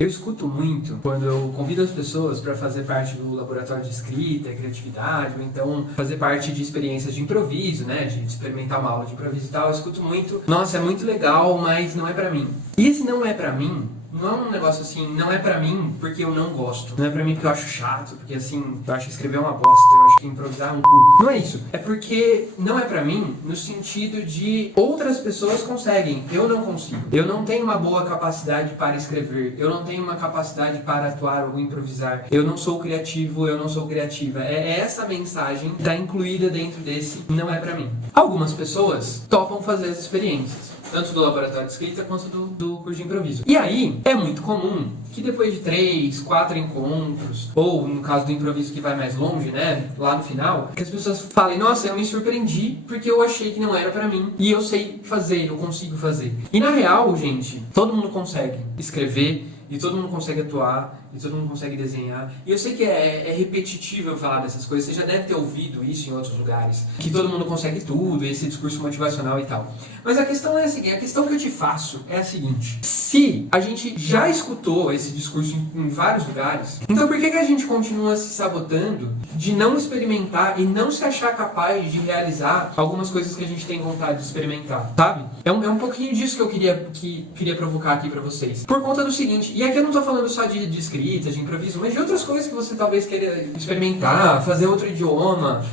Eu escuto muito quando eu convido as pessoas para fazer parte do laboratório de escrita, criatividade, ou então fazer parte de experiências de improviso, né? De experimentar uma aula de improviso e tal. Eu escuto muito, nossa, é muito legal, mas não é pra mim. E esse não é pra mim, não é um negócio assim, não é pra mim porque eu não gosto. Não é pra mim porque eu acho chato, porque assim, eu acho que escrever é uma bosta, eu acho que improvisar é um cu. Não é isso. É porque não é pra mim no sentido de outras pessoas conseguem, eu não consigo. Eu não tenho uma boa capacidade para escrever, eu não tenho uma capacidade para atuar ou improvisar. Eu não sou criativo, eu não sou criativa. É essa mensagem que tá incluída dentro desse não é pra mim. Algumas pessoas topam fazer as experiências, tanto do laboratório de escrita quanto do curso de improviso. E aí, é muito comum que depois de 3, 4 encontros, ou no caso do improviso que vai mais longe, né, lá no final, que as pessoas falem, nossa, eu me surpreendi porque eu achei que não era pra mim, e eu sei fazer, eu consigo fazer. E na real, gente, todo mundo consegue escrever, e todo mundo consegue atuar, e todo mundo consegue desenhar. E eu sei que é repetitivo eu falar dessas coisas, você já deve ter ouvido isso em outros lugares, que todo mundo consegue tudo, esse discurso motivacional e tal. Mas a questão é a seguinte, a questão que eu te faço é a seguinte: se a gente já escutou esse discurso em vários lugares, então por que a gente continua se sabotando de não experimentar e não se achar capaz de realizar algumas coisas que a gente tem vontade de experimentar, sabe? É um pouquinho disso que eu queria provocar aqui pra vocês. Por conta do seguinte, e aqui eu não tô falando só de escrita, de improviso, mas de outras coisas que você talvez queira experimentar, fazer outro idioma,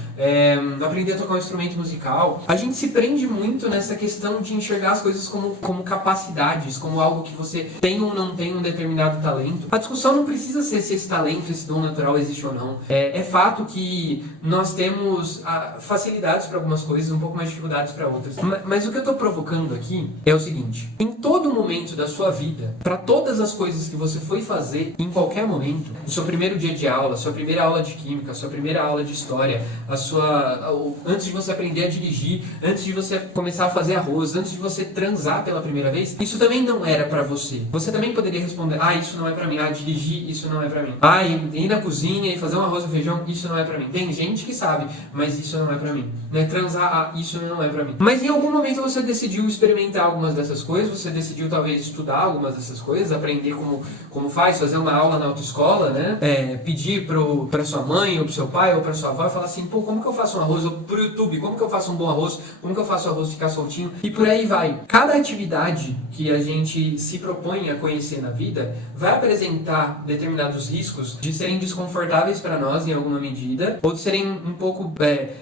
aprender a tocar um instrumento musical. A gente se prende muito nessa questão de enxergar as coisas como capacidades, como algo que você tem ou não tem um determinado talento. A discussão não precisa ser se esse talento, esse dom natural existe ou não. É fato que nós temos facilidades para algumas coisas, um pouco mais dificuldades para outras. Mas o que eu tô provocando aqui é o seguinte: em todo momento da sua vida, para todas as coisas que você foi fazer em qualquer momento, o seu primeiro dia de aula, a sua primeira aula de química, a sua primeira aula de história, antes de você aprender a dirigir, antes de você começar a fazer arroz, antes de você transar pela primeira vez, isso também não era pra você. Você também poderia responder, isso não é pra mim, dirigir, isso não é pra mim. Ir na cozinha e fazer um arroz e feijão, isso não é pra mim. Tem gente que sabe, mas isso não é pra mim. Né? Transar, isso não é pra mim. Mas em algum momento você decidiu experimentar algumas dessas coisas, você decidiu talvez estudar algumas dessas coisas, aprender como faz, fazer uma aula na autoescola, né? Pedir pra sua mãe, ou pro seu pai, ou pra sua avó, e falar assim, pô, como que eu faço um arroz? Ou pro YouTube, como que eu faço um bom arroz? Como que eu faço o arroz ficar soltinho? E por aí vai. Cada atividade que a gente se propõe a conhecer na vida vai apresentar determinados riscos de serem desconfortáveis para nós em alguma medida, ou de serem um pouco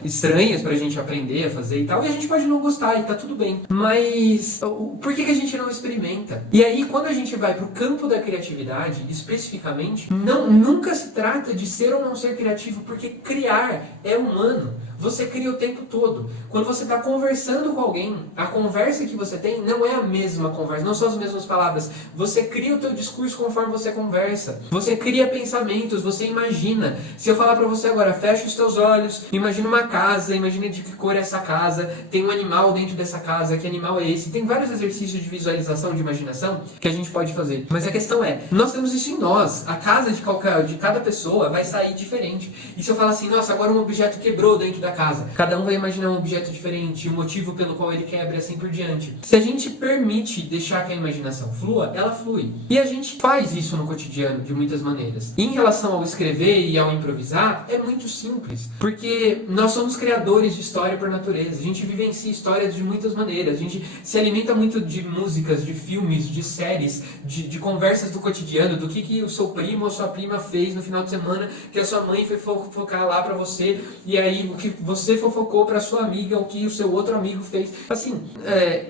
estranhas pra gente aprender a fazer e tal, e a gente pode não gostar e tá tudo bem. Mas por que a gente não experimenta? E aí, quando a gente vai pro campo da criatividade, especificamente, nunca se trata de ser ou não ser criativo, porque criar é humano. Você cria o tempo todo. Quando você está conversando com alguém, a conversa que você tem não é a mesma conversa, não são as mesmas palavras. Você cria o teu discurso conforme você conversa. Você cria pensamentos, você imagina. Se eu falar para você agora, fecha os teus olhos, imagina uma casa, imagina de que cor é essa casa, tem um animal dentro dessa casa, que animal é esse? Tem vários exercícios de visualização, de imaginação, que a gente pode fazer. Mas a questão é, nós temos isso em nós. A casa de cada pessoa vai sair diferente. E se eu falar assim, nossa, agora um objeto quebrou dentro da casa. Cada um vai imaginar um objeto diferente, o motivo pelo qual ele quebra e assim por diante. Se a gente permite deixar que a imaginação flua, ela flui. E a gente faz isso no cotidiano de muitas maneiras. E em relação ao escrever e ao improvisar, é muito simples. Porque nós somos criadores de história por natureza. A gente vivencia histórias de muitas maneiras. A gente se alimenta muito de músicas, de filmes, de séries, de conversas do cotidiano, do que o seu primo ou sua prima fez no final de semana, que a sua mãe foi fofocar lá pra você, e aí o que você fofocou pra sua amiga, o que o seu outro amigo fez. Assim,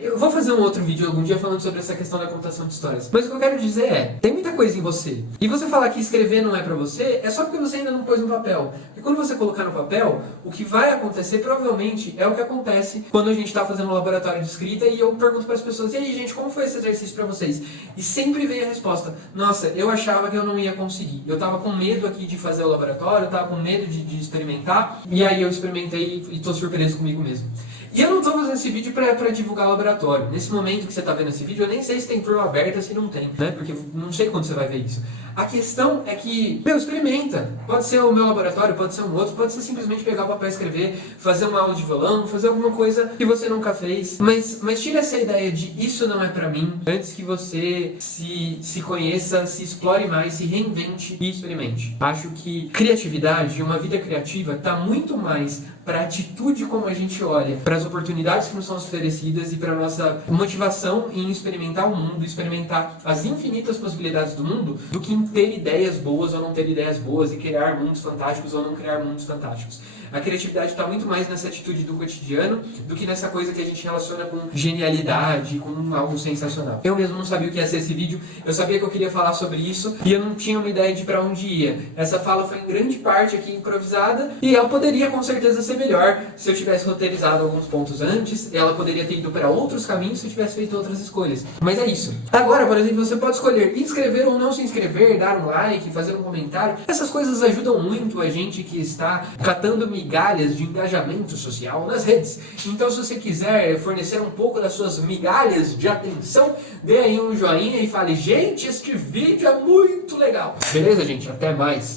eu vou fazer um outro vídeo algum dia falando sobre essa questão da contação de histórias. Mas o que eu quero dizer é, tem muita coisa em você. E você falar que escrever não é pra você, é só porque você ainda não pôs no papel. E quando você colocar no papel, o que vai acontecer provavelmente é o que acontece quando a gente tá fazendo um laboratório de escrita e eu pergunto pras pessoas, e aí gente, como foi esse exercício pra vocês? E sempre vem a resposta, nossa, eu achava que eu não ia conseguir. Eu tava com medo aqui de fazer o laboratório, eu tava com medo de experimentar, e aí eu experimentei e tô surpreso comigo mesmo. E eu não tô fazendo esse vídeo pra divulgar o laboratório. Nesse momento que você tá vendo esse vídeo, eu nem sei se tem turma aberta, se não tem, né? Porque não sei quando você vai ver isso. A questão é que, experimenta. Pode ser o meu laboratório, pode ser um outro, pode ser simplesmente pegar o papel e escrever, fazer uma aula de violão, fazer alguma coisa que você nunca fez. Mas tira essa ideia de isso não é pra mim, antes que você se conheça, se explore mais, se reinvente e experimente. Acho que criatividade, uma vida criativa, tá muito mais para a atitude como a gente olha, para as oportunidades que nos são oferecidas e para a nossa motivação em experimentar o mundo, experimentar as infinitas possibilidades do mundo, do que em ter ideias boas ou não ter ideias boas e criar mundos fantásticos ou não criar mundos fantásticos. A criatividade está muito mais nessa atitude do cotidiano do que nessa coisa que a gente relaciona com genialidade, com algo sensacional. Eu mesmo não sabia o que ia ser esse vídeo, eu sabia que eu queria falar sobre isso e eu não tinha uma ideia de para onde ia. Essa fala foi em grande parte aqui improvisada e ela poderia com certeza ser melhor se eu tivesse roteirizado alguns pontos antes, ela poderia ter ido para outros caminhos se eu tivesse feito outras escolhas. Mas é isso. Agora, por exemplo, você pode escolher inscrever ou não se inscrever, dar um like, fazer um comentário. Essas coisas ajudam muito a gente que está catando migalhas de engajamento social nas redes. Então, se você quiser fornecer um pouco das suas migalhas de atenção, dê aí um joinha e fale, gente, este vídeo é muito legal. Beleza, gente? Até mais.